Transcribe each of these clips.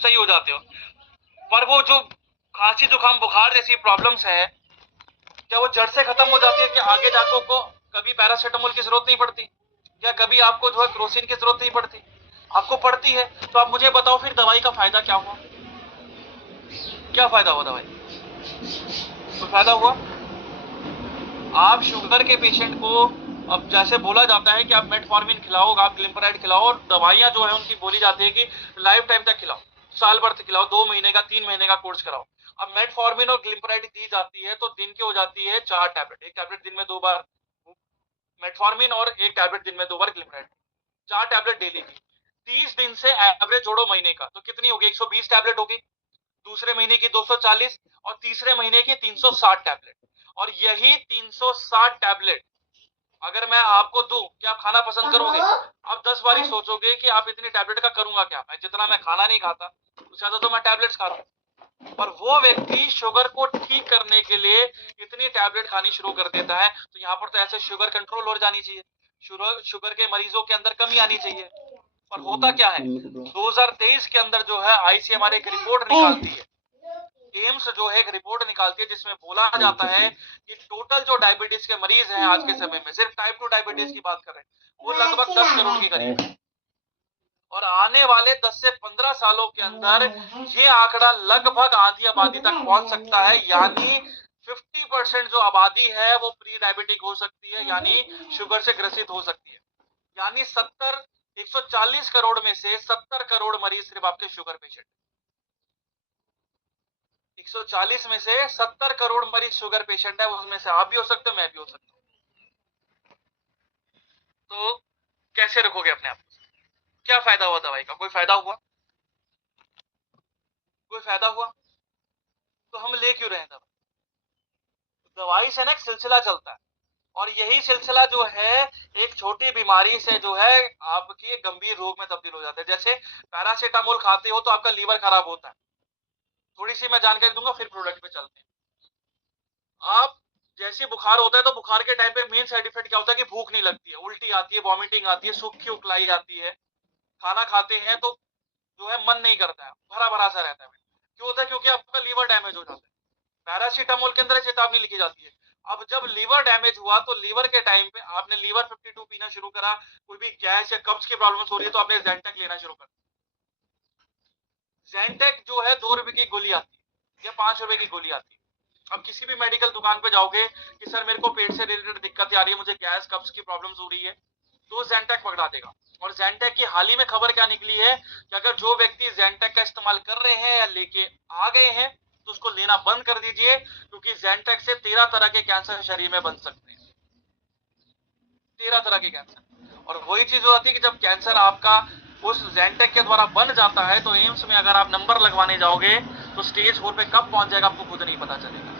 सही हो जाते हो। पर वो जो खांसी जुकाम बुखार जैसी प्रॉब्लम्स है, क्या वो जड़ से खत्म हो जाती है कि आगे जाकर को कभी पैरासीटामोल की जरूरत नहीं पड़ती, या कभी आपको जो है क्रोसिन की जरूरत नहीं पड़ती? आपको पड़ती है। तो आप मुझे बताओ फिर दवाई का फायदा क्या हुआ? क्या फायदा हुआ दवाई? कोई फायदा हुआ? आप शुगर के पेशेंट को, अब जैसे बोला जाता है कि आप मेटफॉर्मिन खिलाओ, आप ग्लिम्पराइड खिलाओ, और दवाइयां जो है उनकी बोली जाती है कि लाइफ टाइम तक खिलाओ, साल भर तक खिलाओ, 2 महीने का 3 महीने का कोर्स कराओ। अब मेटफॉर्मिन और ग्लिम्पराइड दी जाती है तो दिन की हो जाती है 4 टैबलेट, एक टैबलेट दिन में 2 बार मेटफॉर्मिन और एक टैबलेट दिन में 2 बार ग्लिम्पराइड, 4 टैबलेट डेली की। 30 दिन से एवरेज जोड़ो महीने का, तो कितनी होगी? 120 टैबलेट होगी। दूसरे महीने की 240, और तीसरे महीने की 360 टैबलेट। और यही 360 टैबलेट अगर मैं आपको दूं, क्या आप खाना पसंद करोगे? आप 10 बार ही सोचोगे कि आप इतनी टैबलेट का करूंगा क्या, मैं जितना मैं खाना नहीं खाता उससे ज्यादा तो मैं टैबलेट्स खाता हूं। और वो व्यक्ति शुगर को ठीक करने के लिए इतनी टैबलेट खानी शुरू कर देता है। तो यहाँ पर तो ऐसे शुगर कंट्रोल हो जानी चाहिए, शुगर के मरीजों के अंदर कमी आनी चाहिए। और होता क्या है, 2023 के अंदर जो है आईसीएमआर एक रिपोर्ट निकालती है, एम्स जो है एक रिपोर्ट निकालती है जिसमें बोला जाता है कि टोटल जो डायबिटीज के मरीज हैं आज के समय में, सिर्फ टाइप 2 डायबिटीज की बात कर रहे हैं, वो लगभग 10 करोड़ के करीब है। और आने वाले 10 से 15 सालों के अंदर ये आंकड़ा लगभग आधी आबादी तक पहुंच सकता है, यानी 50% जो आबादी है वो प्री डायबिटिक हो सकती है, यानी शुगर से ग्रसित हो सकती है। यानी 140 करोड़ में से 70 करोड़ मरीज सिर्फ आपके शुगर पेशेंट। 140 में से 70 करोड़ मरीज शुगर पेशेंट है, उसमें से आप भी हो सकते हो, मैं भी हो सकता हूँ। तो कैसे रखोगे अपने आप? क्या फायदा हुआ दवाई का? कोई फायदा हुआ? कोई फायदा हुआ? तो हम ले क्यों रहे हैं दवाई? दवाई से ना एक सिलसिला चलता है, और यही सिलसिला जो है एक छोटी बीमारी से जो है आपकी गंभीर रोग में तब्दील हो जाता है। जैसे पैरासीटामोल खाते हो तो आपका लीवर खराब होता है, थोड़ी सी मैं जानकारी दूंगा फिर प्रोडक्ट पे चलते हैं। आप जैसे बुखार होता है तो बुखार के टाइम पे मेन साइड इफेक्ट क्या होता है कि भूख नहीं लगती है, उल्टी आती है, वॉमिटिंग आती है, सूखी उकलाई आती है। खाना खाते हैं तो जो है मन नहीं करता है, भरा भरा सा रहता है। क्यों होता है? क्योंकि आपका लीवर डैमेज हो जाता है। पैरासीटामोल के अंदर चेतावनी लिखी जाती है। अब जब लीवर डैमेज हुआ तो लीवर के टाइम पे आपने लीवर 52 पीना शुरू करा, कोई भी गैस या कब्ज की प्रॉब्लम हो रही है तो आपने जेंटेक लेना शुरू कर। जेंटेक जो है 2 रुपए की गोली आती है या 5 रुपए की गोली आती है। अब किसी भी मेडिकल दुकान पे जाओगे कि सर मेरे को पेट से रिलेटेड दिक्कत आ रही है, मुझे गैस कब्ज की प्रॉब्लम हो रही है, तो जेंटेक पकड़ा देगा। और जेंटेक की हाल ही में खबर क्या निकली है कि अगर जो व्यक्ति जेंटेक का इस्तेमाल कर रहे हैं या लेके आ गए हैं तो उसको लेना बंद कर दीजिए, क्योंकि जेंटेक से 13 तरह के कैंसर शरीर में बन सकते हैं। 13 तरह के कैंसर। और वही चीज हो जाती है कि जब कैंसर आपका उस जेंटेक के द्वारा बन जाता है तो एम्स में अगर आप नंबर लगवाने जाओगे तो स्टेज 4 पे कब पहुंच जाएगा आपको खुद नहीं पता चलेगा।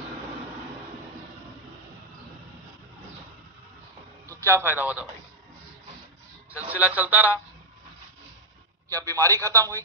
तो क्या फायदा हुआ दवाई? सिलसिला चलता रहा, क्या बीमारी खत्म हुई?